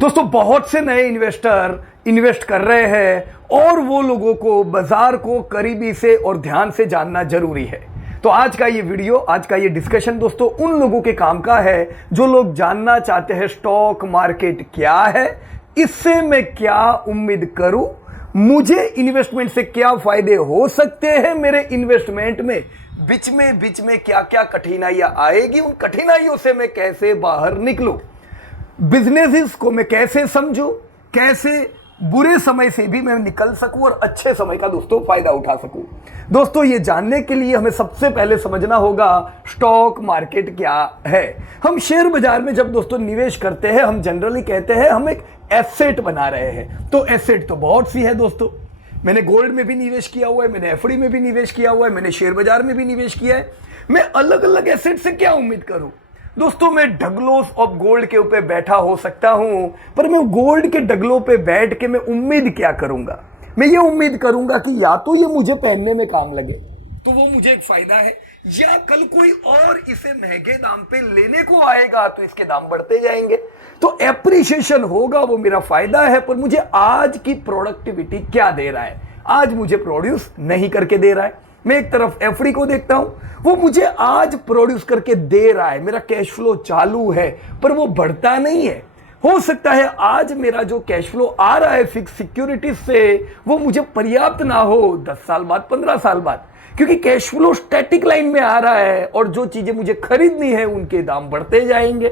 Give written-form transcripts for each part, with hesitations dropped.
दोस्तों बहुत से नए इन्वेस्टर इन्वेस्ट कर रहे हैं और वो लोगों को बाजार को करीबी से और ध्यान से जानना जरूरी है। तो आज का ये वीडियो, आज का ये डिस्कशन दोस्तों उन लोगों के काम का है जो लोग जानना चाहते हैं स्टॉक मार्केट क्या है, इससे मैं क्या उम्मीद करूं, मुझे इन्वेस्टमेंट से क्या फायदे हो सकते हैं, मेरे इन्वेस्टमेंट में बीच में क्या क्या कठिनाइयां आएगी, उन कठिनाइयों से मैं कैसे बाहर निकलूं, बिजनेसेस को मैं कैसे समझूं, कैसे बुरे समय से भी मैं निकल सकूं और अच्छे समय का दोस्तों फायदा उठा सकूं। दोस्तों ये जानने के लिए हमें सबसे पहले समझना होगा स्टॉक मार्केट क्या है। हम शेयर बाजार में जब दोस्तों निवेश करते हैं, हम जनरली कहते हैं हम एक एसेट बना रहे हैं। तो एसेट तो बहुत सी है दोस्तों, मैंने गोल्ड में भी निवेश किया हुआ है, मैंने एफडी में भी निवेश किया हुआ है, मैंने शेयर बाजार में भी निवेश किया है। मैं अलग अलग एसेट से क्या उम्मीद करूं दोस्तों? मैं ढगलों ऑफ गोल्ड के ऊपर बैठा हो सकता हूं, पर मैं गोल्ड के ढगलों पे बैठ के मैं उम्मीद क्या करूंगा? मैं ये उम्मीद करूंगा कि या तो ये मुझे पहनने में काम लगे तो वो मुझे एक फायदा है, या कल कोई और इसे महंगे दाम पे लेने को आएगा तो इसके दाम बढ़ते जाएंगे, तो एप्रिसिएशन होगा, वो मेरा फायदा है। पर मुझे आज की प्रोडक्टिविटी क्या दे रहा है, आज मुझे प्रोड्यूस नहीं करके दे रहा है। मैं एक तरफ एफडी को देखता हूं, वो मुझे आज प्रोड्यूस करके दे रहा है, मेरा कैश फ्लो चालू है, पर वो बढ़ता नहीं है। हो सकता है आज मेरा जो कैश फ्लो आ रहा है फिक्स सिक्योरिटीज से, वो मुझे पर्याप्त ना हो 10 साल बाद, 15 साल बाद, क्योंकि कैश फ्लो स्टैटिक लाइन में आ रहा है और जो चीजें मुझे खरीदनी है उनके दाम बढ़ते जाएंगे।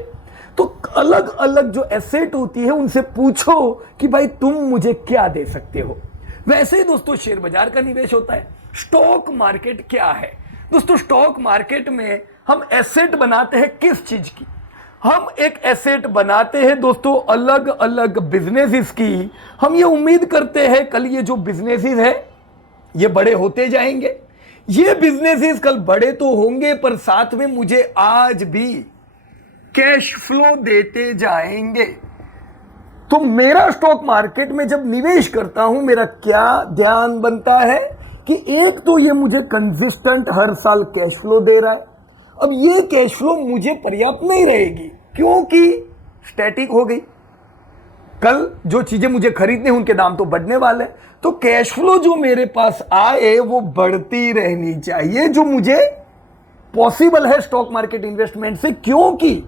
तो अलग अलग जो एसेट होती है उनसे पूछो कि भाई तुम मुझे क्या दे सकते हो। वैसे ही दोस्तों शेयर बाजार का निवेश होता है। स्टॉक मार्केट क्या है दोस्तों? स्टॉक मार्केट में हम एसेट बनाते हैं किस चीज की? हम एक एसेट बनाते हैं दोस्तों अलग अलग बिजनेसेस की। हम ये उम्मीद करते हैं कल ये जो बिजनेसेस है ये बड़े होते जाएंगे, ये बिजनेसेस कल बड़े तो होंगे पर साथ में मुझे आज भी कैश फ्लो देते जाएंगे। तो मेरा स्टॉक मार्केट में जब निवेश करता हूं, मेरा क्या ध्यान बनता है कि एक तो ये मुझे कंसिस्टेंट हर साल कैश फ्लो दे रहा है। अब ये कैश फ्लो मुझे पर्याप्त नहीं रहेगी क्योंकि स्टैटिक हो गई, कल जो चीजें मुझे खरीदने उनके दाम तो बढ़ने वाले हैं। तो कैश फ्लो जो मेरे पास आए वो बढ़ती रहनी चाहिए, जो मुझे पॉसिबल है स्टॉक मार्केट इन्वेस्टमेंट से, क्योंकि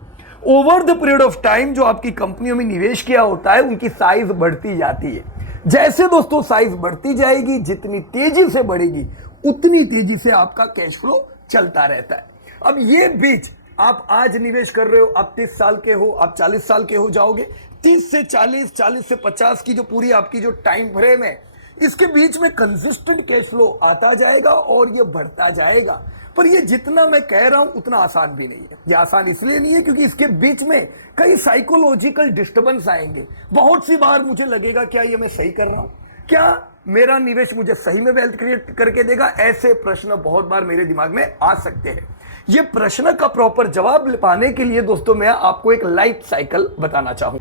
over the period of time जो आपकी कंपनियों में निवेश किया होता है उनकी साइज बढ़ती जाती है। जैसे दोस्तों साइज बढ़ती जाएगी, जितनी तेजी से बढ़ेगी उतनी तेजी से आपका कैश फ्लो चलता रहता है। अब ये बीच आप आज निवेश कर रहे हो, आप 30 साल के हो, आप 40 साल के हो जाओगे, 30 से 40, 40 से 50 की जो पूरी आपकी जो टाइम फ्रेम है, इसके बीच में कंसिस्टेंट कैश फ्लो आता जाएगा और ये बढ़ता जाएगा। पर ये जितना मैं कह रहा हूं उतना आसान भी नहीं है। ये आसान इसलिए नहीं है क्योंकि इसके बीच में कई साइकोलॉजिकल डिस्टर्बेंस आएंगे। बहुत सी बार मुझे लगेगा क्या ये मैं सही कर रहा हूं, क्या मेरा निवेश मुझे सही में वेल्थ क्रिएट करके देगा? ऐसे प्रश्न बहुत बार मेरे दिमाग में आ सकते हैं। ये प्रश्न का प्रॉपर जवाब पाने के लिए दोस्तों मैं आपको एक लाइफ साइकिल बताना चाहूं।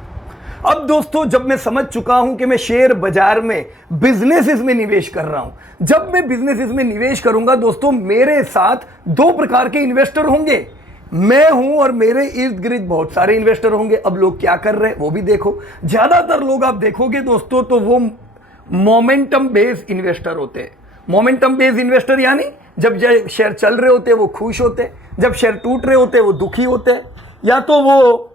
अब दोस्तों जब मैं समझ चुका हूं कि मैं शेयर बाजार में बिजनेसेस में निवेश कर रहा हूं, जब मैं बिजनेसेस में निवेश करूंगा दोस्तों मेरे साथ दो प्रकार के इन्वेस्टर होंगे। मैं हूं और मेरे इर्द गिर्द बहुत सारे इन्वेस्टर होंगे। अब लोग क्या कर रहे हैं वो भी देखो। ज्यादातर लोग आप देखोगे दोस्तों तो वो मोमेंटम बेस्ड इन्वेस्टर होते हैं। मोमेंटम बेस्ड इन्वेस्टर यानी जब शेयर चल रहे होते हैं वो खुश होते हैं, जब शेयर टूट रहे होते हैं वो दुखी होते हैं, या तो वो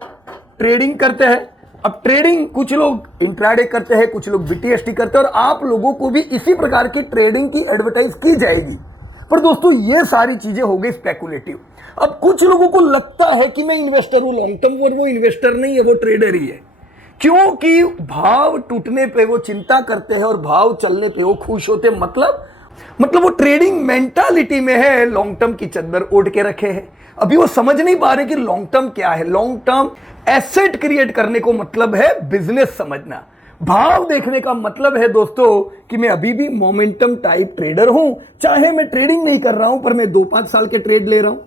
ट्रेडिंग करते हैं। अब ट्रेडिंग कुछ लोग इंट्राडे करते हैं, कुछ लोग बीटीएसटी करते हैं, और आप लोगों को भी इसी प्रकार की ट्रेडिंग की एडवर्टाइज की जाएगी। पर दोस्तों ये सारी चीजें हो गई स्पेकुलेटिव। अब कुछ लोगों को लगता है कि मैं इन्वेस्टर हूं लॉन्ग टर्म, और वो इन्वेस्टर नहीं है, वो ट्रेडर ही है, क्योंकि भाव टूटने पे वो चिंता करते हैं और भाव चलने पे वो खुश होते हैं। मतलब वो ट्रेडिंग मेंटालिटी में है, लॉन्ग टर्म की चद्दर ओढ़ के रखे हैं। अभी वो समझ नहीं पा रहे कि लॉन्ग टर्म क्या है। लॉन्ग टर्म एसेट क्रिएट करने को मतलब है बिजनेस समझना। भाव देखने का मतलब है दोस्तों कि मैं अभी भी मोमेंटम टाइप ट्रेडर हूं, चाहे मैं ट्रेडिंग नहीं कर रहा हूं पर मैं 2-5 साल के ट्रेड ले रहा हूं,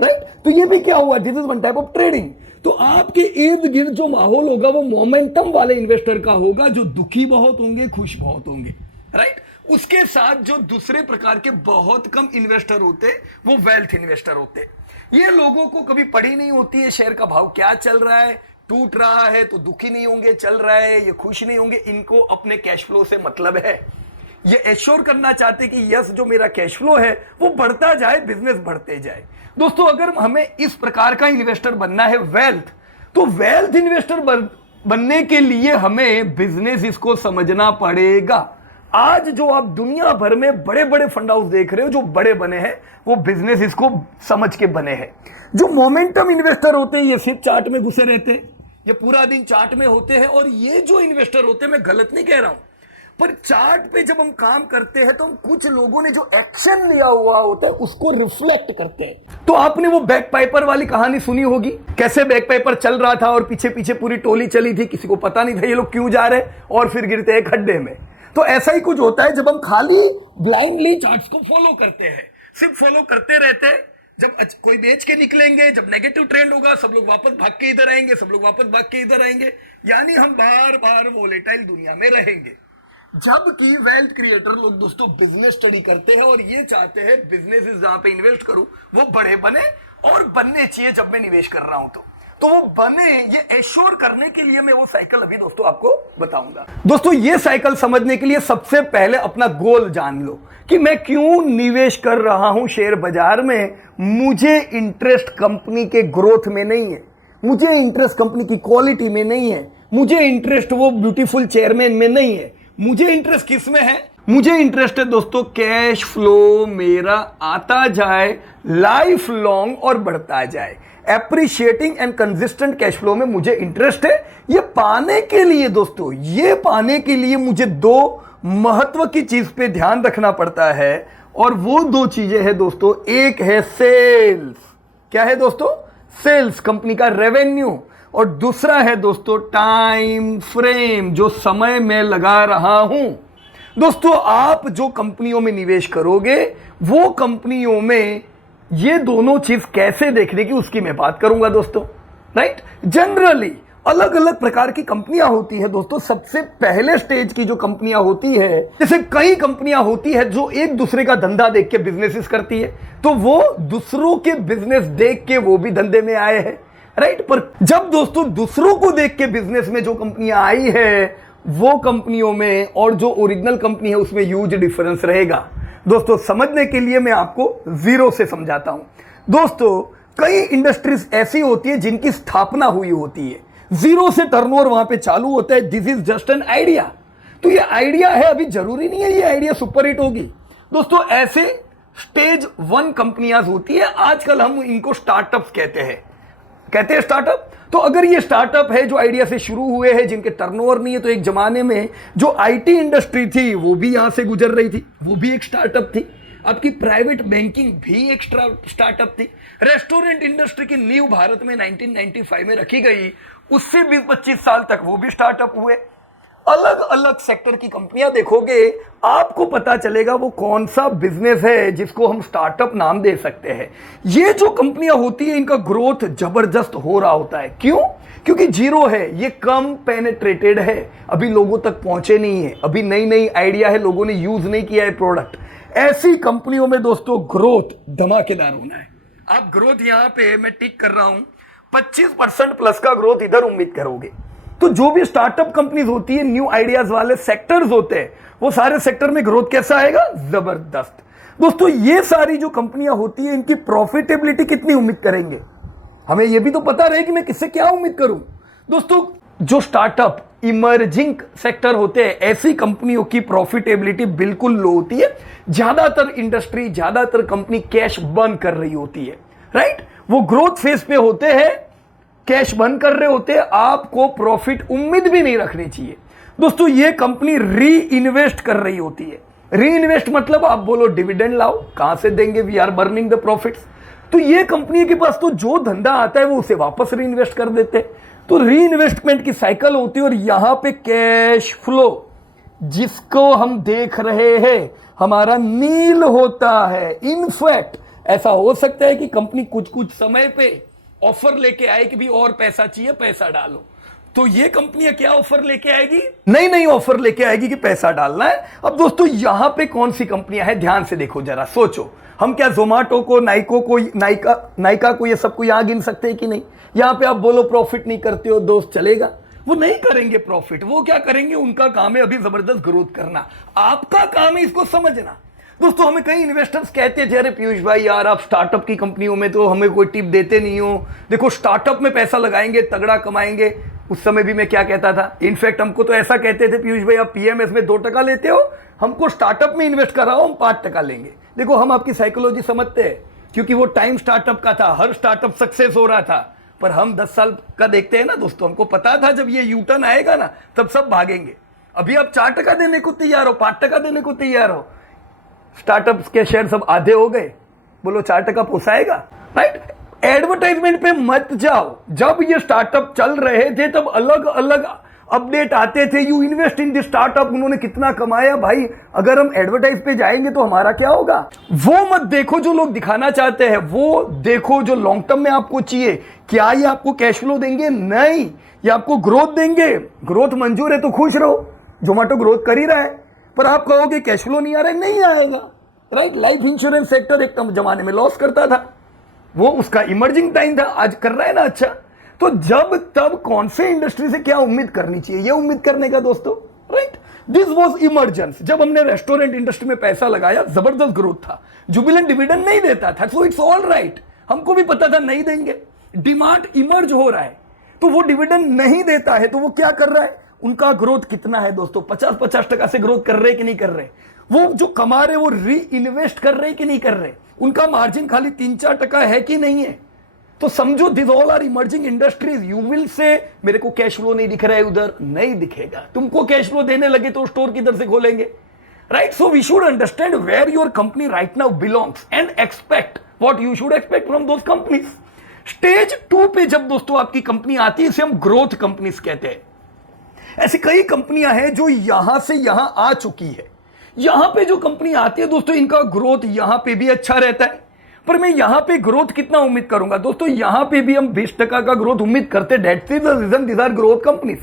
राइट? तो ये भी क्या हुआ, this is one type of trading. तो आपके इर्द गिर्द जो माहौल होगा वो मोमेंटम वाले इन्वेस्टर का होगा, जो दुखी बहुत होंगे, खुश बहुत होंगे, राइट? उसके साथ जो दूसरे प्रकार के बहुत कम इन्वेस्टर होते वो वेल्थ इन्वेस्टर होते। ये लोगों को कभी पड़ी नहीं होती है शेयर का भाव क्या चल रहा है, टूट रहा है तो दुखी नहीं होंगे, चल रहा है ये खुश नहीं होंगे, इनको अपने कैश फ्लो से मतलब है। ये एश्योर करना चाहते कि यस जो मेरा कैश फ्लो है वो बढ़ता जाए, बिजनेस बढ़ते जाए। दोस्तों अगर हमें इस प्रकार का इन्वेस्टर बनना है वेल्थ, तो वेल्थ इन्वेस्टर बनने के लिए हमें बिजनेस इसको समझना पड़ेगा। आज जो आप दुनिया भर में बड़े बड़े फंड हाउस देख रहे हो जो बड़े बने हैं, वो बिजनेस इसको समझ के बने हैं। जो मोमेंटम इन्वेस्टर होते हैं ये सिर्फ चार्ट में घुसे रहते हैं, ये पूरा दिन चार्ट में होते हैं। और ये जो इन्वेस्टर होते हैं, मैं गलत नहीं कह रहा हूं, पर चार्ट पे जब हम काम करते हैं तो हम कुछ लोगों ने जो एक्शन लिया हुआ होता है उसको रिफ्लेक्ट करते हैं। तो आपने वो बैक पाइपर वाली कहानी सुनी होगी, कैसे बैक पाइपर चल रहा था और पीछे पीछे पूरी टोली चली थी, किसी को पता नहीं था ये लोग क्यों जा रहे हैं, और फिर गिरते हैं खड्डे में। तो ऐसा ही कुछ होता है जब हम खाली ब्लाइंडली चार्ट्स को फॉलो करते हैं, सिर्फ फॉलो करते रहते हैं। जब कोई बेच के निकलेंगे, जब नेगेटिव ट्रेंड होगा, सब लोग वापस भाग के इधर आएंगे, सब लोग वापस भाग के इधर आएंगे, यानी हम बार बार वोलेटाइल दुनिया में रहेंगे। जबकि वेल्थ क्रिएटर लोग दोस्तों बिजनेस स्टडी करते हैं और ये चाहते हैं बिजनेस जहां पे इन्वेस्ट करूं वो बड़े बने, और बनने चाहिए जब मैं निवेश कर रहा हूं तो वो बने। ये एश्योर करने के लिए मैं वो साइकिल अभी दोस्तों आपको बताऊंगा। दोस्तों ये साइकिल समझने के लिए सबसे पहले अपना गोल जान लो कि मैं क्यों निवेश कर रहा हूं शेयर बाजार में। मुझे इंटरेस्ट कंपनी के ग्रोथ में नहीं है, मुझे इंटरेस्ट कंपनी की क्वालिटी में नहीं है, मुझे इंटरेस्ट वो ब्यूटीफुल चेयरमैन में नहीं है, मुझे इंटरेस्ट किस में है? मुझे इंटरेस्ट है दोस्तों कैश फ्लो मेरा आता जाए लाइफ लॉन्ग और बढ़ता जाए। Appreciating and consistent cash flow में मुझे इंटरेस्ट है। ये पाने के लिए दोस्तों, ये पाने के लिए मुझे दो महत्व की चीज पे ध्यान रखना पड़ता है, और वो दो चीजें हैं दोस्तों। एक है सेल्स, क्या है दोस्तों? सेल्स, कंपनी का रेवेन्यू, और दूसरा है दोस्तों टाइम फ्रेम, जो समय में लगा रहा हूं। दोस्तों आप जो कंपनियों में निवेश करोगे वो कंपनियों में ये दोनों चीज कैसे देखने की उसकी मैं बात करूंगा दोस्तों, राइट। जनरली अलग अलग प्रकार की कंपनियां होती है दोस्तों। सबसे पहले स्टेज की जो कंपनियां होती है, जैसे कई कंपनियां होती है जो एक दूसरे का धंधा देख के बिजनेसेस करती है, तो वो दूसरों के बिजनेस देख के वो भी धंधे में आए हैं, राइट। पर जब दोस्तों दूसरों को देख के बिजनेस में जो कंपनियां आई है, वो कंपनियों में और जो ओरिजिनल कंपनी है उसमें ह्यूज डिफरेंस रहेगा। दोस्तों समझने के लिए मैं आपको जीरो से समझाता हूं। दोस्तों कई इंडस्ट्रीज ऐसी होती है जिनकी स्थापना हुई होती है, जीरो से टर्नओवर वहां पे चालू होता है। This is just an idea. तो ये आइडिया है, अभी जरूरी नहीं है ये आइडिया सुपर हिट होगी। दोस्तों ऐसे स्टेज 1 कंपनियां होती है, आजकल हम इनको स्टार्टअप्स कहते हैं स्टार्टअप। तो अगर ये स्टार्टअप है जो आइडिया से शुरू हुए हैं, जिनके टर्नओवर नहीं है, तो एक जमाने में जो आईटी इंडस्ट्री थी वो भी यहां से गुजर रही थी, वो भी एक स्टार्टअप थी। आपकी प्राइवेट बैंकिंग भी एक स्टार्टअप थी। रेस्टोरेंट इंडस्ट्री की नींव भारत में 1995 में रखी गई, उससे 20-25 साल तक वो भी स्टार्टअप हुए। अलग अलग सेक्टर की कंपनियां देखोगे, आपको पता चलेगा वो कौन सा बिजनेस है जिसको हम स्टार्टअप नाम दे सकते हैं। ये जो कंपनियां होती है इनका ग्रोथ जबरदस्त हो रहा होता है। क्यों? क्योंकि जीरो है, ये कम पेनेट्रेटेड है, अभी लोगों तक पहुंचे नहीं है, अभी नई नई आइडिया है, लोगों ने यूज नहीं किया है प्रोडक्ट। ऐसी कंपनियों में दोस्तों ग्रोथ धमाकेदार होना है। आप ग्रोथ यहां पे मैं टिक कर रहा हूं, 25% प्लस का ग्रोथ इधर उम्मीद करोगे। तो जो भी स्टार्टअप कंपनीज होती है, न्यू आइडियाज वाले सेक्टर्स होते हैं, वो सारे सेक्टर में ग्रोथ कैसा आएगा? जबरदस्त। दोस्तों ये सारी जो कंपनियां होती है इनकी प्रॉफिटेबिलिटी कितनी उम्मीद करेंगे? हमें यह भी तो पता रहे कि मैं किससे क्या उम्मीद करूं। दोस्तों जो स्टार्टअप इमर्जिंग सेक्टर होते हैं, ऐसी कंपनियों की प्रॉफिटेबिलिटी बिल्कुल लो होती है। ज्यादातर इंडस्ट्री, ज्यादातर कंपनी कैश बर्न कर रही होती है, राइट। वो ग्रोथ फेज पे होते हैं, कैश बर्न कर रहे होते हैं, आपको प्रॉफिट उम्मीद भी नहीं रखनी चाहिए। दोस्तों ये कंपनी री इन्वेस्ट कर रही होती है। री इन्वेस्ट मतलब आप बोलो डिविडेंड लाओ, कहां से देंगे? We are burning the profits. तो ये कंपनी के पास तो जो धंधा आता है वो उसे वापस री इन्वेस्ट कर देते हैं। तो री इन्वेस्टमेंट की साइकिल होती है, और यहां पे कैश फ्लो जिसको हम देख रहे हैं हमारा नील होता है। इनफैक्ट ऐसा हो सकता है कि कंपनी कुछ कुछ समय पे ऑफर लेके आए कि भी और पैसा चाहिए, पैसा डालो, तो ये कंपनियां क्या ऑफर लेके आएगी? नई नई ऑफर लेके आएगी कि पैसा डालना है। अब दोस्तों यहां पे कौन सी कंपनियां हैं, ध्यान से देखो जरा, सोचो। हम क्या जोमेटो को, नाइको को, नाइका को, ये सबको यहां गिन सकते हैं कि नहीं? यहां पे आप बोलो प्रॉफिट नहीं करते हो दोस्त, चलेगा? वो नहीं करेंगे प्रॉफिट। वो क्या करेंगे? उनका काम है अभी जबरदस्त ग्रोथ करना, आपका काम है इसको समझना। दोस्तों हमें कई इन्वेस्टर्स कहते थे, अरे पीयूष भाई यार आप स्टार्टअप की कंपनियों में तो हमें कोई टिप देते नहीं हो, देखो स्टार्टअप में पैसा लगाएंगे तगड़ा कमाएंगे। उस समय भी मैं क्या कहता था, इनफैक्ट हमको तो ऐसा कहते थे, पीयूष भाई आप पीएमएस में 2% लेते हो, हमको स्टार्टअप में इन्वेस्ट कराओ, हम 5% लेंगे। देखो हम आपकी साइकोलॉजी समझते हैं, क्योंकि वो टाइम स्टार्टअप का था, हर स्टार्टअप सक्सेस हो रहा था। पर हम 10 साल का देखते हैं ना दोस्तों, हमको पता था जब ये यूटर्न आएगा ना तब सब भागेंगे। अभी आप 4% देने को तैयार हो, 5% देने को तैयार हो, स्टार्टअप्स के शेयर सब आधे हो गए, बोलो 4% पोसाएगा? राइट? एडवर्टाइजमेंट पे मत जाओ। जब ये स्टार्टअप चल रहे थे तब अलग अलग अपडेट आते थे, you invest in this startup, उन्होंने कितना कमाया। भाई अगर हम एडवर्टाइज पे जाएंगे तो हमारा क्या होगा? वो मत देखो जो लोग दिखाना चाहते हैं, वो देखो जो लॉन्ग टर्म में आपको चाहिए। क्या ये आपको कैश फ्लो देंगे? नहीं, ये आपको ग्रोथ देंगे। ग्रोथ मंजूर है तो खुश रहो, जोमेटो ग्रोथ कर ही रहा है। पर आप कहोगे कैश फ्लो नहीं आ रहा है, नहीं आएगा। राइट? लाइफ इंश्योरेंस सेक्टर एक जमाने में लॉस करता था, वो उसका इमर्जिंग टाइम था, आज कर रहा है ना अच्छा। तो जब तब कौन से इंडस्ट्री से क्या उम्मीद करनी चाहिए, ये उम्मीद करने का दोस्तों। राइट? This was emergence. जब हमने रेस्टोरेंट इंडस्ट्री में पैसा लगाया, जबरदस्त ग्रोथ था, जुबिलेंट डिविडेंड नहीं देता था, सो इट्स ऑल राइट। हमको भी पता था नहीं देंगे, डिमांड इमर्ज हो रहा है, तो वो डिविडेंड नहीं देता है, तो वो क्या कर रहा है? उनका ग्रोथ कितना है दोस्तों? 50-50% से ग्रोथ कर रहे कि नहीं कर रहे? वो जो कमा रहे वो री इन्वेस्ट कर रहे कि नहीं कर रहे? उनका मार्जिन खाली 3-4% है कि नहीं है? तो समझो this all are emerging industries. You will say मेरे को कैश फ्लो नहीं दिख रहा है, उधर नहीं दिखेगा। तुमको कैश फ्लो देने लगे तो स्टोर किधर से खोलेंगे? Right? So we should understand where your company right now belongs and expect what you should expect from those companies. Stage 2 पे जब दोस्तों आपकी कंपनी आती है, इसे हम ग्रोथ कंपनीज कहते हैं। ऐसी कई कंपनियां हैं जो यहां से यहां आ चुकी है। यहां पे जो कंपनी आती है दोस्तों, इनका ग्रोथ यहां पे भी अच्छा रहता है। पर मैं यहां पे ग्रोथ कितना उम्मीद करूंगा दोस्तों? यहां पे भी हम 20% का ग्रोथ उम्मीद करते। That's the reason these are growth companies.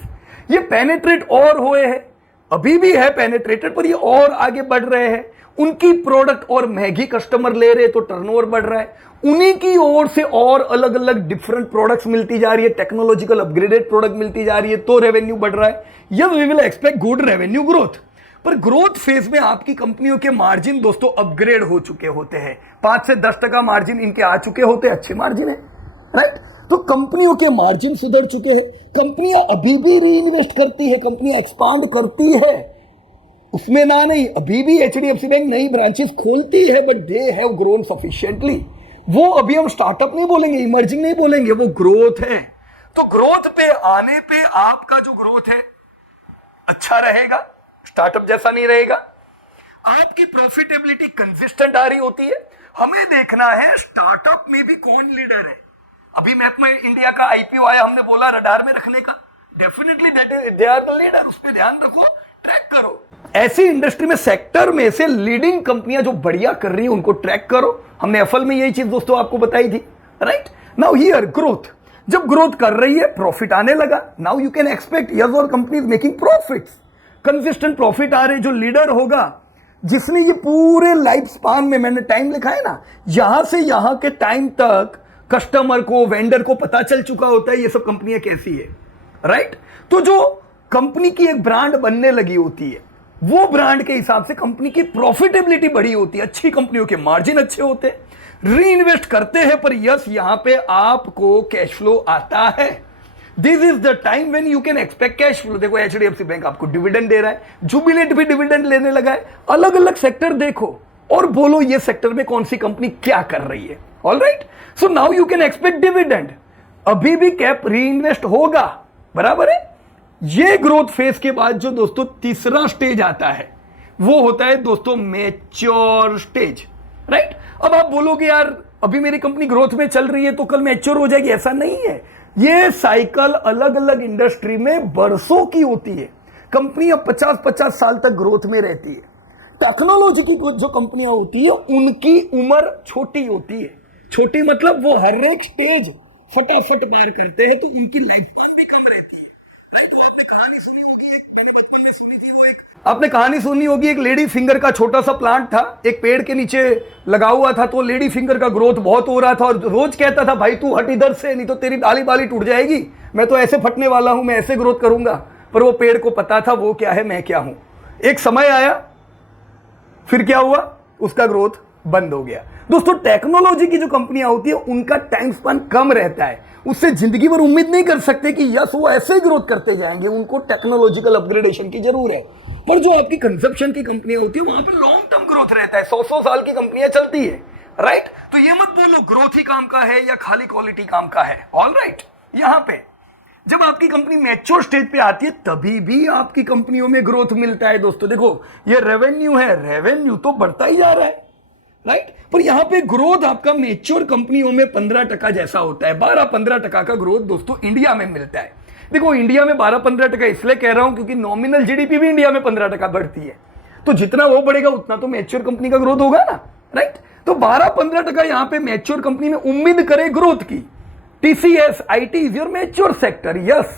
ये पेनेट्रेट और हुए हैं, अभी भी है पेनेट्रेटेड, पर ये और आगे बढ़ रहे हैं। उनकी प्रोडक्ट और महंगी कस्टमर ले रहे तो टर्नओवर बढ़ रहा है। उन्हीं की ओर से और अलग अलग डिफरेंट प्रोडक्ट्स मिलती जा रही है, टेक्नोलॉजिकल अपग्रेडेड प्रोडक्ट मिलती जा रही है, तो रेवेन्यू बढ़ रहा है। Yes, we will expect good revenue growth. पर ग्रोथ फेज में आपकी कंपनियों के मार्जिन दोस्तों अपग्रेड हो चुके होते हैं, 5 से 10% मार्जिन इनके आ चुके होते हैं, अच्छे मार्जिन है। राइट? तो कंपनियों के मार्जिन सुधर चुके हैं, कंपनियां अभी भी री इन्वेस्ट करती है, कंपनियां एक्सपांड करती है, उसमें ना नहीं, अभी भी एचडीएफसी बैंक नई ब्रांचेस खोलती है, but they have grown sufficiently. वो अभी हम स्टार्टअप नहीं बोलेंगे, इमर्जिंग नहीं बोलेंगे, वो ग्रोथ है। तो ग्रोथ पे आने पे आपका जो ग्रोथ है अच्छा रहेगा, स्टार्टअप जैसा नहीं रहेगा। आपकी प्रॉफिटेबिलिटी कंसिस्टेंट आ रही होती है। हमें देखना है स्टार्टअप में भी कौन लीडर है। अभी मैप में इंडिया का आईपीओ आया, हमने बोला रडार में रखने का, definitely they are the leader, उस पर ध्यान रखो, ट्रैक करो। ऐसी इंडस्ट्री में, सेक्टर में से लीडिंग कंपनियां जो बढ़िया कर रही है उनको ट्रैक करो। हमने एफएल में यही चीज दोस्तों आपको बताई थी। राइट? नाउ हियर ग्रोथ, जब ग्रोथ कर रही है, प्रॉफिट आने लगा, now you can expect your company is making profits, consistent profit आ रहे। जो लीडर होगा, जिसने ये पूरे लाइफ स्पान में, मैंने टाइम लिखा है ना, यहां से यहां के टाइम तक कस्टमर को, वेंडर को पता चल चुका होता है ये सब कंपनियां कैसी है। राइट? तो जो कंपनी की एक ब्रांड बनने लगी होती है, वो ब्रांड के हिसाब से कंपनी की प्रॉफिटेबिलिटी बढ़ी होती है, अच्छी कंपनियों के मार्जिन अच्छे होते हैं, री इन्वेस्ट करते हैं, पर यस यहां पे आपको कैश फ्लो आता है। This is the time when you can expect cash flow. देखो एचडीएफसी बैंक आपको डिविडेंड दे रहा है, जुबिलेंट भी डिविडेंड लेने लगा है। अलग अलग सेक्टर देखो और बोलो ये सेक्टर में कौन सी कंपनी क्या कर रही है। All right? So now you can expect dividend, अभी भी कैप री इन्वेस्ट होगा, बराबर है। ये ग्रोथ फेज के बाद जो दोस्तों तीसरा स्टेज आता है, वो होता है दोस्तों मैच्योर स्टेज। राइट? अब आप बोलोगे यार अभी मेरी कंपनी ग्रोथ में चल रही है तो कल मैच्योर हो जाएगी, ऐसा नहीं है। ये साइकिल अलग अलग इंडस्ट्री में बरसों की होती है। कंपनी अब 50-50 साल तक ग्रोथ में रहती है। टेक्नोलॉजी की जो कंपनियां होती है उनकी उम्र छोटी होती है। छोटी मतलब वो हर एक स्टेज फटाफट पार करते हैं, तो उनकी लाइफ स्पैन भी कम रहती है। आपने कहानी सुनी होगी, एक मैंने बचपन में सुनी थी, वो एक आपने कहानी सुनी होगी, एक लेडी फिंगर का छोटा सा प्लांट था, एक पेड़ के नीचे लगा हुआ था। तो लेडी फिंगर का ग्रोथ बहुत हो रहा था और रोज कहता था, भाई तू हट इधर से, नहीं तो तेरी डाली बाली टूट जाएगी, मैं तो ऐसे फटने वाला हूं, मैं ऐसे ग्रोथ करूंगा। पर वो पेड़ को पता था वो क्या है, मैं क्या हूं। एक समय आया, फिर क्या हुआ, उसका ग्रोथ बंद हो गया। दोस्तों, टेक्नोलॉजी की जो कंपनियां होती है उनका टाइम स्पैन कम रहता है, उससे जिंदगी भर उम्मीद नहीं कर सकते कि यस वो ऐसे ही ग्रोथ करते जाएंगे, उनको टेक्नोलॉजिकल अपग्रेडेशन की जरूर है। पर जो आपकी कंजप्शन की कंपनियां होती है वहां पर लॉन्ग टर्म ग्रोथ रहता है, 100 साल की कंपनियां चलती है, राइट। तो ये मत बोलो ग्रोथ ही काम का है या खाली क्वालिटी काम का है। ऑल राइट, यहां पे जब आपकी कंपनी मैच्योर स्टेज पे आती है तभी भी आपकी कंपनियों में ग्रोथ मिलता है। दोस्तों देखो, ये रेवेन्यू है, रेवेन्यू तो बढ़ता ही जा रहा है, राइट। पर यहां पे ग्रोथ आपका मैच्योर कंपनियों में 15% जैसा होता है, 12-15% का ग्रोथ दोस्तों इंडिया में मिलता है। देखो, इंडिया में 12-15% इसलिए कह रहा हूं क्योंकि नॉमिनल जीडीपी भी इंडिया में 15% बढ़ती है, तो जितना वो बढ़ेगा उतना तो मैच्योर कंपनी का ग्रोथ होगा ना, राइट। तो 12-15% यहां पे मैच्योर कंपनी में उम्मीद करे ग्रोथ की। TCS, IT is your mature sector, yes.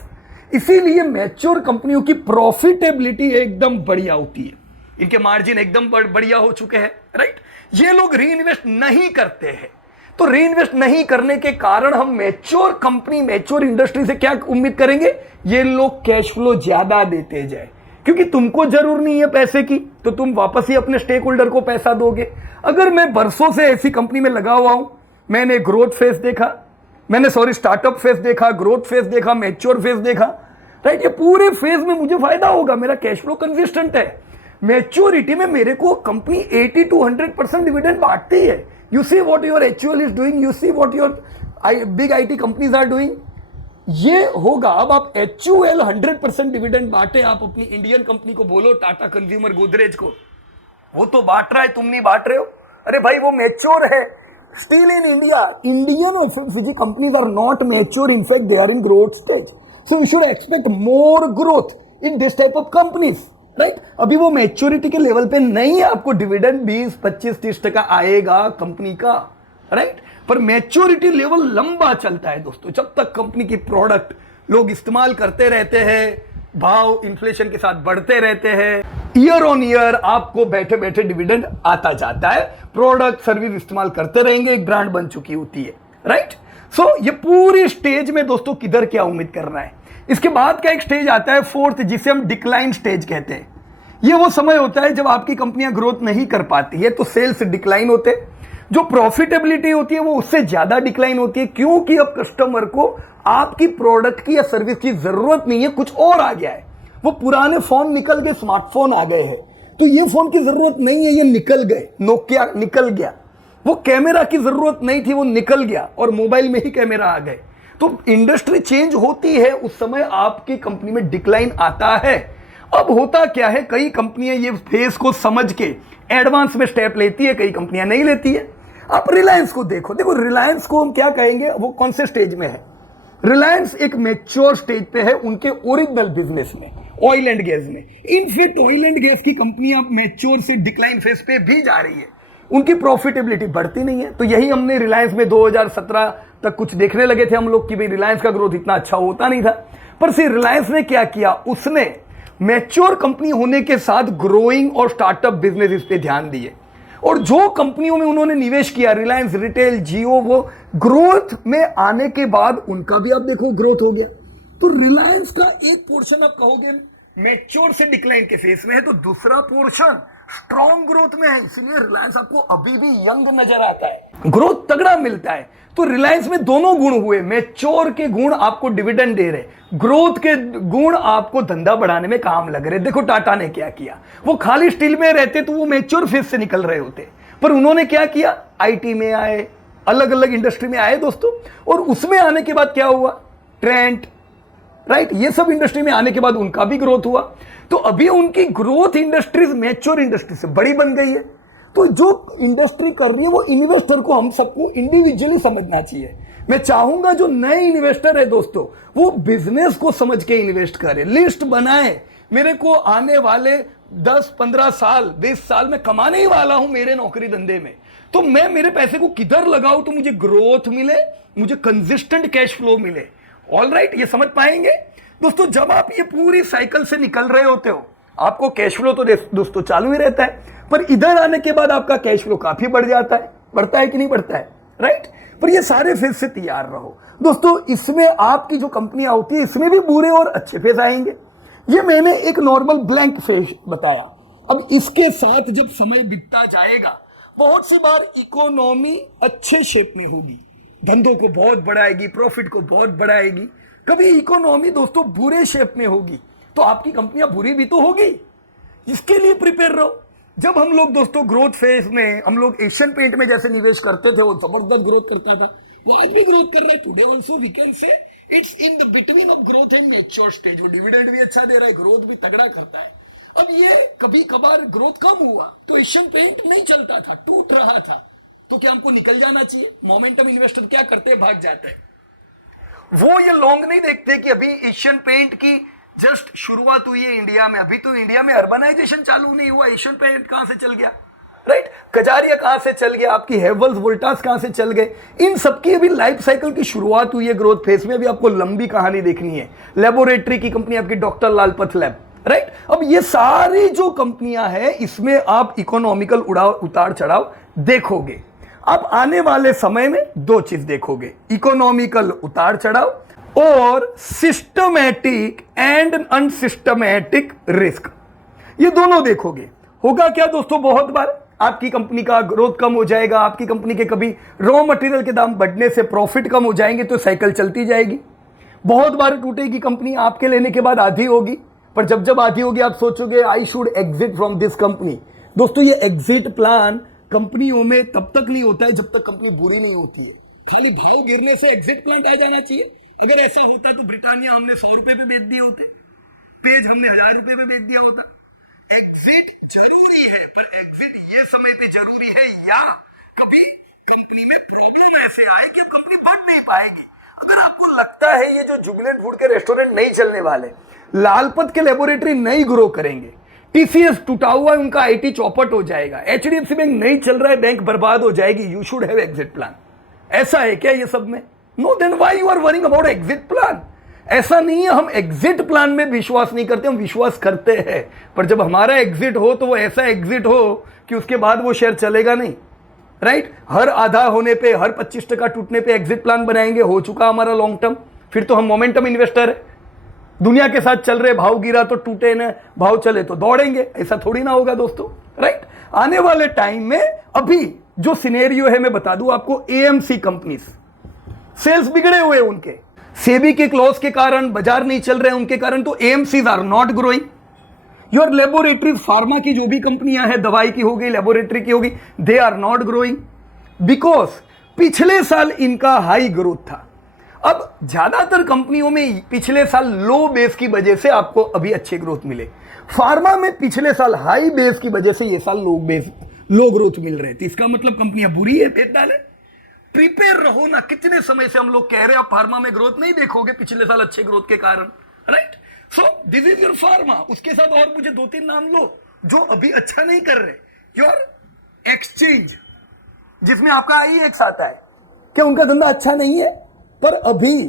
इसीलिए मैच्योर कंपनियों की प्रॉफिटेबिलिटी एकदम बढ़िया होती है, इनके मार्जिन एकदम बढ़िया हो चुके हैं, राइट। ये लोग री इन्वेस्ट नहीं करते हैं, तो री इन्वेस्ट नहीं करने के कारण हम मैच्योर कंपनी, मैच्योर इंडस्ट्री से क्या उम्मीद करेंगे, ये लोग कैश फ्लो ज्यादा देते जाए, क्योंकि तुमको जरूर नहीं है पैसे की, तो तुम वापस ही अपने स्टेक होल्डर को पैसा दोगे। अगर मैं बरसों से ऐसी कंपनी में लगा हुआ हूं, मैंने ग्रोथ फेज देखा, स्टार्टअप फेज देखा, ग्रोथ फेज देखा, मैच्योर फेज देखा, राइट। ये पूरे फेज में मुझे फायदा होगा, मेरा कैश फ्लो कंसिस्टेंट है। मैच्योरिटी में मेरे को कंपनी 80 to 100% डिविडेंड बांटती है। You see what your HUL is doing, you see what your big IT companies are doing. ये होगा, अब आप एचयूएल 100% डिविडेंड बांटे, आप अपनी इंडियन कंपनी को बोलो, टाटा कंज्यूमर, गोदरेज को, वो तो बांट रहा है, तुम नहीं बांट रहे हो। अरे भाई वो मैच्योर है। Still in India, Indian FMCG companies are not mature. In fact, they are in growth stage. So we should expect more growth in this type of companies, right? अभी वो मैच्योरिटी के लेवल पे नहीं है, आपको dividend 20, 25, 30% आएगा company का, right. पर मैच्योरिटी लेवल लंबा चलता है दोस्तों, जब तक कंपनी की प्रोडक्ट लोग इस्तेमाल करते रहते हैं, भाव इन्फ्लेशन के साथ बढ़ते रहते हैं, ईयर ऑन ईयर आपको बैठे बैठे डिविडेंड आता जाता है, प्रोडक्ट सर्विस इस्तेमाल करते रहेंगे, एक ब्रांड बन चुकी होती है, राइट। सो ये पूरी स्टेज में दोस्तों किधर क्या उम्मीद करना है। इसके बाद का एक स्टेज आता है फोर्थ, जिसे हम डिक्लाइन स्टेज कहते हैं। ये वो समय होता है जब आपकी कंपनियां ग्रोथ नहीं कर पाती है, तो सेल्स डिक्लाइन होते हैं, जो प्रॉफिटेबिलिटी होती है वो उससे ज्यादा डिक्लाइन होती है, क्योंकि अब कस्टमर को आपकी प्रोडक्ट की या सर्विस की जरूरत नहीं है, कुछ और आ गया है। वो पुराने फोन निकल गए, स्मार्टफोन आ गए हैं, तो ये फोन की जरूरत नहीं है, ये निकल गए, नोकिया निकल गया। वो कैमरा की जरूरत नहीं थी, वो निकल गया, और मोबाइल में ही कैमरा आ गए। तो इंडस्ट्री चेंज होती है, उस समय आपकी कंपनी में डिक्लाइन आता है। अब होता क्या है, कई कंपनियां ये फेस को समझ के एडवांस में स्टेप लेती है, कई कंपनियां नहीं लेती है। आप रिलायंस को देखो, रिलायंस को हम क्या कहेंगे, वो कौन से स्टेज में है। रिलायंस एक मैच्योर स्टेज पे है उनके ओरिजिनल बिजनेस में, ऑयल एंड गैस में। इनफैक्ट ऑयल एंड गैस की कंपनियां मैच्योर से डिक्लाइन फेज पे भी जा रही है, उनकी प्रॉफिटेबिलिटी बढ़ती नहीं है। तो यही हमने रिलायंस में 2017 तक कुछ देखने लगे थे हम लोग कि भाई रिलायंस का ग्रोथ इतना अच्छा होता नहीं था। पर फिर रिलायंस ने क्या किया, उसने मैच्योर कंपनी होने के साथ ग्रोइंग और स्टार्टअप बिजनेस इस पे ध्यान दिए, और जो कंपनियों में उन्होंने निवेश किया, रिलायंस रिटेल, जियो, वो ग्रोथ में आने के बाद उनका भी आप देखो ग्रोथ हो गया। तो रिलायंस का एक पोर्शन आप कहोगे मैच्योर से डिक्लाइन के फेस में है, तो दूसरा पोर्शन स्ट्रॉन्ग ग्रोथ में है, इसलिए रिलायंस आपको अभी भी यंग नजर आता है, ग्रोथ तगड़ा मिलता है। तो रिलायंस में दोनों गुण हुए, मैच्योर के गुण आपको डिविडेंड दे रहे, ग्रोथ के गुण आपको धंधा बढ़ाने में काम लग रहे। देखो टाटा ने क्या किया, वो खाली स्टील में रहते तो वो मैच्योर फेज से निकल रहे होते, पर उन्होंने क्या किया, आईटी में आए, अलग अलग इंडस्ट्री में आए दोस्तों, और उसमें आने के बाद क्या हुआ, ट्रेंड, राइट, ये सब इंडस्ट्री में आने के बाद उनका भी ग्रोथ हुआ। तो अभी उनकी ग्रोथ इंडस्ट्रीज मैच्योर इंडस्ट्री से बड़ी बन गई है। तो जो इंडस्ट्री कर रही है वो इन्वेस्टर को, हम सबको इंडिविजुअली समझना चाहिए। मैं चाहूंगा जो नए इन्वेस्टर है दोस्तों, वो बिजनेस को समझ के इन्वेस्ट करे, लिस्ट बनाए, मेरे को आने वाले 10-15 साल 20 साल में कमाने ही वाला हूं मेरे नौकरी धंधे में, तो मैं मेरे पैसे को किधर लगाऊं तो मुझे ग्रोथ मिले, मुझे कंसिस्टेंट कैश फ्लो मिले। ऑल राइट, ये समझ पाएंगे। दोस्तों जब आप ये पूरी साइकिल से निकल रहे होते हो, आपको कैश फ्लो तो दोस्तों चालू ही रहता है, पर इधर आने के बाद आपका कैश फ्लो काफी बढ़ जाता है, बढ़ता है कि नहीं बढ़ता है, राइट। पर ये सारे फेज से तैयार रहो दोस्तों। इसमें आपकी जो कंपनियां होती है इसमें भी बुरे और अच्छे फेज आएंगे। ये मैंने एक नॉर्मल ब्लैंक फेज बताया। अब इसके साथ जब समय बीतता जाएगा, बहुत सी बार इकोनॉमी अच्छे शेप में होगी, धंधों को बहुत बढ़ाएगी, प्रॉफिट को बहुत बढ़ाएगी। कभी इकोनॉमी दोस्तों बुरे शेप में होगी तो आपकी कंपनियां बुरी भी तो होगी, इसके लिए प्रिपेयर रहो। जब हम लोग दोस्तों ग्रोथ फेज में, हम लोग एशियन पेंट में जैसे निवेश करते थे, वो जबरदस्त ग्रोथ करता था, वो आज भी ग्रोथ कर रहा है। Today also we can say it's in the between of growth and mature stage. वो डिविडेंड भी अच्छा दे रहा है, ग्रोथ भी तगड़ा करता है। अब ये कभी कभार ग्रोथ कम हुआ तो एशियन पेंट नहीं चलता था, टूट रहा था, तो क्या हमको निकल जाना चाहिए? मोमेंटम इन्वेस्टर क्या करते हैं, भाग जाते हैं। वो ये लॉन्ग नहीं देखते कि अभी एशियन पेंट की जस्ट शुरुआत हुई है इंडिया में, अभी तो इंडिया में अर्बनाइजेशन चालू नहीं हुआ, एशियन पेंट कहां से चल गया, राइट। कजारिया कहां से चल गया, आपकी हेवल्स वोल्टास कहां से चल गए। इन सबकी अभी लाइफ साइकिल की शुरुआत हुई है ग्रोथ फेज में, अभी आपको लंबी कहानी देखनी है। लेबोरेटरी की कंपनी आपकी डॉक्टर लाल पथलैब, राइट। अब ये सारी जो कंपनियां हैं इसमें आप इकोनॉमिकल उतार चढ़ाव देखोगे। आप आने वाले समय में दो चीज देखोगे, इकोनॉमिकल उतार चढ़ाव और सिस्टमैटिक एंड अनसिस्टमैटिक रिस्क, ये दोनों देखोगे। होगा क्या दोस्तों, बहुत बार आपकी कंपनी का ग्रोथ कम हो जाएगा, आपकी कंपनी के कभी रॉ मटेरियल के दाम बढ़ने से प्रॉफिट कम हो जाएंगे तो साइकिल चलती जाएगी। बहुत बार टूटेगी कंपनी, आपके लेने के बाद आधी होगी, पर जब जब आधी होगी आप सोचोगे I should exit from this company. दोस्तों ये एग्जिट प्लान कंपनियों में तब तक नहीं होता है जब तक कंपनी बुरी नहीं होती है। खाली भाव गिरने से एग्जिट प्लान आ जाना चाहिए। अगर ऐसा होता तो ब्रिटानिया हमने 100 रुपए पे बेच दिए होते, पेज हमने 1000 रुपए पे बेच दिया होता। एग्जिट जरूरी है, पर एग्जिट ये समय पे जरूरी है या कभी कंपनी में प्रॉब्लम ऐसे आए कि अब कंपनी बढ़ नहीं पाएगी। अगर आपको लगता है ये जो जुबिलेंट फूड के रेस्टोरेंट नहीं चलने वाले, लालपत के लेबोरेटरी नहीं ग्रो करेंगे, टीसीएस टूटा हुआ है, उनका आईटी चौपट हो जाएगा, एचडीएफसी बैंक नहीं चल रहा है, बैंक बर्बाद हो जाएगी, you should have exit plan. ऐसा है क्या ये सब में? No, then why you are worrying about exit plan? ऐसा नहीं है हम एग्जिट प्लान में विश्वास नहीं करते, हम विश्वास करते हैं, पर जब हमारा एग्जिट हो तो वो ऐसा एग्जिट हो कि उसके बाद वो शेयर चलेगा नहीं, राइट। हर आधा होने पे, हर 25% टूटने पे एग्जिट प्लान बनाएंगे, हो चुका हमारा लॉन्ग टर्म, फिर तो हम मोमेंटम इन्वेस्टर है। दुनिया के साथ चल रहे, भाव गिरा तो टूटे ना, भाव चले तो दौड़ेंगे, ऐसा थोड़ी ना होगा दोस्तों, राइट। आने वाले टाइम में अभी जो सिनेरियो है मैं बता दूं आपको, एएमसी कंपनीज सेल्स बिगड़े हुए उनके, सेबी के क्लॉज के कारण, बाजार नहीं चल रहे हैं उनके कारण, तो AMCs are not growing. Your laboratory, pharma की जो भी कंपनियां हैं, दवाई की होगी, लेबोरेटरी की होगी, they are not growing because पिछले साल इनका हाई ग्रोथ था। अब ज्यादातर कंपनियों में पिछले साल लो बेस की वजह से आपको अभी अच्छे ग्रोथ मिले। फार्मा में पिछले साल हाई बेस की वजह से ये साल लो ग्रोथ मिल रहे थे, इसका मतलब कंपनियां बुरी है, बेच डाले। प्रिपेयर रहो ना, कितने समय से हम लोग कह रहे हैं आप फार्मा में ग्रोथ नहीं देखोगे पिछले साल अच्छे ग्रोथ के कारण, right. So this is your pharma. उसके साथ और मुझे 2-3 नाम लो जो अभी अच्छा नहीं कर रहे। योर एक्सचेंज, जिसमें आपका आईएक्स आता है, क्या उनका धंधा अच्छा नहीं है? पर अभी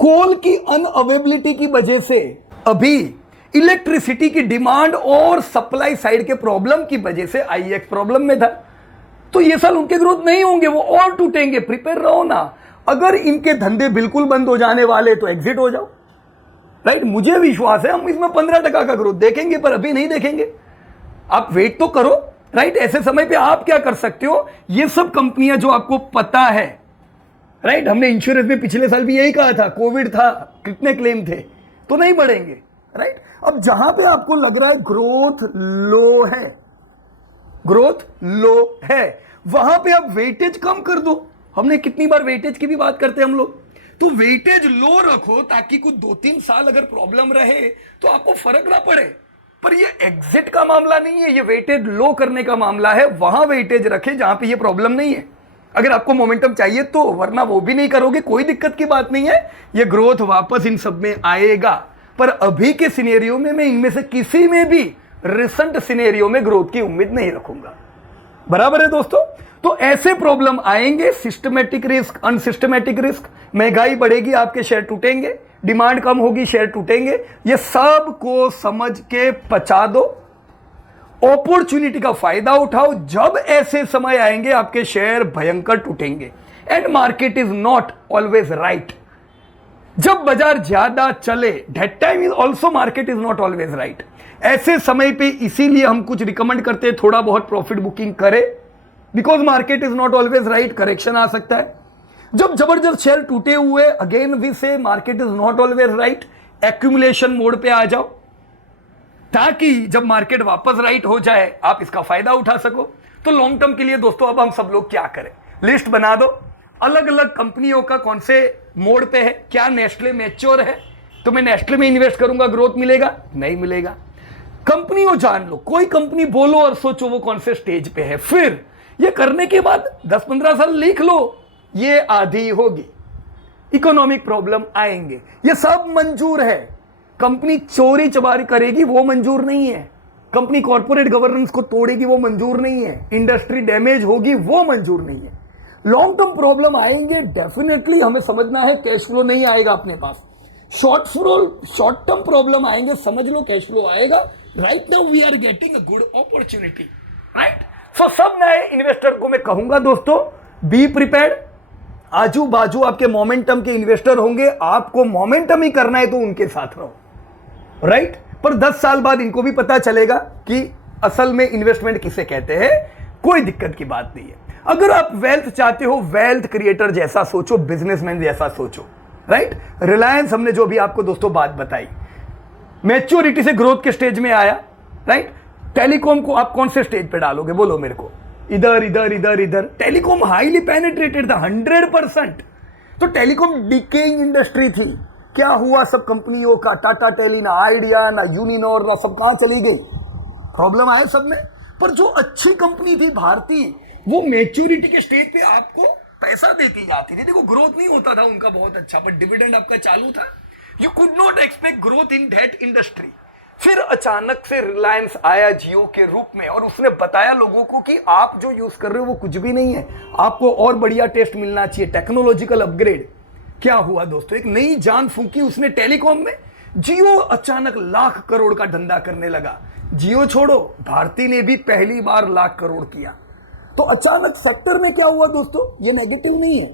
कोल की अनअवेबिलिटी की वजह से, अभी इलेक्ट्रिसिटी की डिमांड और सप्लाई साइड के प्रॉब्लम की वजह से आईएक्स प्रॉब्लम में था, तो ये साल उनके ग्रोथ नहीं होंगे, वो और टूटेंगे। प्रिपेयर रहो ना। अगर इनके धंधे बिल्कुल बंद हो जाने वाले तो एग्जिट हो जाओ, राइट। मुझे विश्वास है हम इसमें 15% का ग्रोथ देखेंगे, पर अभी नहीं देखेंगे। आप वेट तो करो, राइट। ऐसे समय पे आप क्या कर सकते हो, ये सब कंपनियां जो आपको पता है, राइट। हमने इंश्योरेंस में पिछले साल भी यही कहा था, कोविड था, कितने क्लेम थे, तो नहीं बढ़ेंगे, राइट। अब जहां पे आपको लग रहा है ग्रोथ लो है, ग्रोथ लो है, वहां पे आप वेटेज कम कर दो। हमने कितनी बार वेटेज की भी बात करते हैं हम लोग, तो वेटेज लो रखो ताकि कुछ 2-3 साल अगर प्रॉब्लम रहे तो आपको फर्क ना पड़े। पर ये एग्जिट का मामला नहीं है, ये वेटेज लो करने का मामला है। वहां वेटेज रखे जहां पे ये प्रॉब्लम नहीं है। अगर आपको मोमेंटम चाहिए तो, वरना वो भी नहीं करोगे, कोई दिक्कत की बात नहीं है, ये ग्रोथ वापस इन सब में आएगा। पर अभी के सिनेरियो में मैं इनमें से किसी में भी रिसेंट सिनेरियो में ग्रोथ की उम्मीद नहीं रखूंगा। बराबर है दोस्तों। तो ऐसे प्रॉब्लम आएंगे, सिस्टमैटिक रिस्क, अनसिस्टमैटिक रिस्क, महंगाई बढ़ेगी, आपके शेयर टूटेंगे, डिमांड कम होगी, शेयर टूटेंगे। ये सब को समझ के पचा दो, अपॉर्चुनिटी का फायदा उठाओ। जब ऐसे समय आएंगे आपके शेयर भयंकर टूटेंगे। And market is not always right. जब बाजार ज्यादा चले, that time is also market is not always right. ऐसे समय पे इसीलिए हम कुछ रिकमेंड करते हैं, थोड़ा बहुत प्रॉफिट बुकिंग करें, because market is not always right, correction आ सकता है। जब जबरदस्त शेयर टूटे हुए, again we say market is not always right, accumulation mode पे आ जाओ, ताकि जब मार्केट वापस राइट हो जाए आप इसका फायदा उठा सको। तो लॉन्ग टर्म के लिए दोस्तों अब हम सब लोग क्या करें, लिस्ट बना दो, अलग अलग कंपनियों का कौन से मोड पे है। क्या नेस्ले मैच्योर है तो मैं नेस्ले में इन्वेस्ट करूंगा, ग्रोथ मिलेगा? नहीं मिलेगा। कंपनियों जान लो, कोई कंपनी बोलो और सोचो वो कौन से स्टेज पे है। फिर ये करने के बाद 10-15 साल लिख लो, ये आधी होगी, इकोनॉमिक प्रॉब्लम आएंगे, ये सब मंजूर है। कंपनी चोरी चमारी करेगी वो मंजूर नहीं है, कंपनी कॉर्पोरेट गवर्नेंस को तोड़ेगी वो मंजूर नहीं है, इंडस्ट्री डैमेज होगी वो मंजूर नहीं है। लॉन्ग टर्म प्रॉब्लम आएंगे डेफिनेटली, हमें समझना है कैश फ्लो नहीं आएगा अपने पास। शॉर्ट टर्म प्रॉब्लम आएंगे, समझ लो कैश फ्लो आएगा। Right now we are getting a good opportunity, right. So सब नए इन्वेस्टर को मैं कहूंगा दोस्तों, बी प्रिपेयर्ड। आजू बाजू आपके मोमेंटम के इन्वेस्टर होंगे, आपको मोमेंटम ही करना है तो उनके साथ रहो, राइट। पर 10 साल बाद इनको भी पता चलेगा कि असल में इन्वेस्टमेंट किसे कहते हैं, कोई दिक्कत की बात नहीं है। अगर आप वेल्थ चाहते हो, वेल्थ क्रिएटर जैसा सोचो, बिजनेसमैन जैसा सोचो, राइट। रिलायंस हमने जो भी आपको दोस्तों बात बताई, मैच्योरिटी से ग्रोथ के स्टेज में आया, राइट। टेलीकॉम को आप कौन से स्टेज पे डालोगे बोलो मेरे को? इधर इधर इधर इधर। टेलीकॉम हाईली पेनिट्रेटेड था 100%। तो टेलीकॉम डिकेइंग इंडस्ट्री थी। क्या हुआ सब कंपनियों का, टाटा टेली ना आइडिया ना यूनिनोर ना, सब कहां चली गई? प्रॉब्लम आया सब में। पर जो अच्छी कंपनी थी भारतीय, वो मैच्योरिटी के स्टेज पे आपको पैसा देती जाती थी। देखो ग्रोथ नहीं होता था उनका बहुत अच्छा, पर डिविडेंड आपका चालू था। You could not expect growth in that industry. फिर अचानक से रिलायंस आया जियो के रूप में, और उसने बताया लोगों को कि आप जो यूज कर रहे हो वो कुछ भी नहीं है, आपको और बढ़िया टेस्ट मिलना चाहिए, टेक्नोलॉजिकल अपग्रेड। क्या हुआ दोस्तों, एक नई जान फूकी उसने टेलीकॉम में। जियो अचानक लाख करोड़ का धंधा करने लगा। जियो छोड़ो, भारती ने भी पहली बार लाख करोड़ किया। तो अचानक सेक्टर में क्या हुआ दोस्तों, ये नेगेटिव नहीं है,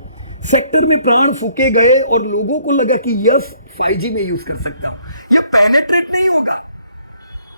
सेक्टर में प्राण फूके गए और लोगों को लगा कि यस 5G में यूज कर सकता हूं। ये पेनिट्रेट नहीं होगा,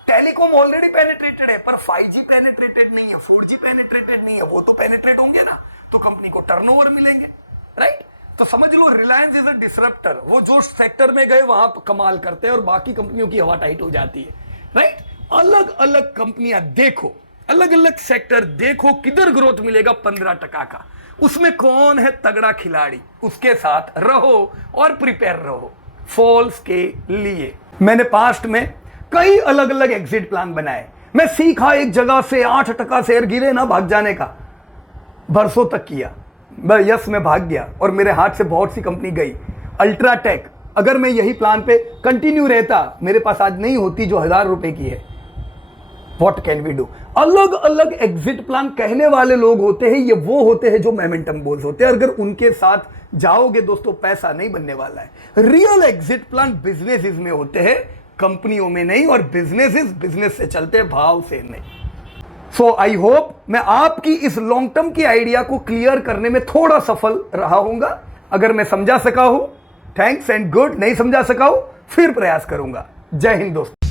टेलीकॉम ऑलरेडी पेनिट्रेटेड है, पर 5G पेनिट्रेटेड नहीं है, 4G पेनिट्रेटेड नहीं है। वो तो पेनिट्रेट होंगे ना, तो कंपनी को टर्नओवर मिलेंगे, राइट। तो समझ लो रिलायंस इज अ डिसरप्टर। वो जो सेक्टर में गए वहां कमाल करते हैं और बाकी कंपनियों की हवा टाइट हो जाती है, राइट। अलग अलग कंपनियां देखो, अलग अलग सेक्टर देखो, किधर ग्रोथ मिलेगा 15% का, उसमें कौन है तगड़ा खिलाड़ी, उसके साथ रहो और प्रिपेयर रहो फॉल्स के लिए। मैंने पास्ट में कई अलग अलग एग्जिट प्लान बनाए। मैं सीखा एक जगह से 8% शेयर गिरे ना भाग जाने का, बरसों तक किया। यस मैं भाग गया और मेरे हाथ से बहुत सी कंपनी गई। अल्ट्राटेक, अगर मैं यही प्लान पे कंटिन्यू रहता, मेरे पास आज नहीं होती जो 1000 रुपए की है। What can we do? अलग अलग एग्जिट प्लान कहने वाले लोग होते हैं, ये वो होते हैं जो मोमेंटम बोल्स होते हैं। अगर उनके साथ जाओगे दोस्तों, पैसा नहीं बनने वाला है। रियल एग्जिट प्लान बिजनेसेस में होते हैं, कंपनियों में नहीं, और बिजनेसेस बिजनेस से चलते हैं, भाव से नहीं। सो आई होप मैं आपकी इस लॉन्ग टर्म की आइडिया को क्लियर करने में थोड़ा सफल रहा हूंगा। अगर मैं समझा सका हूं, थैंक्स एंड गुड। नहीं समझा सका हूं, फिर प्रयास करूंगा। जय हिंद दोस्तों।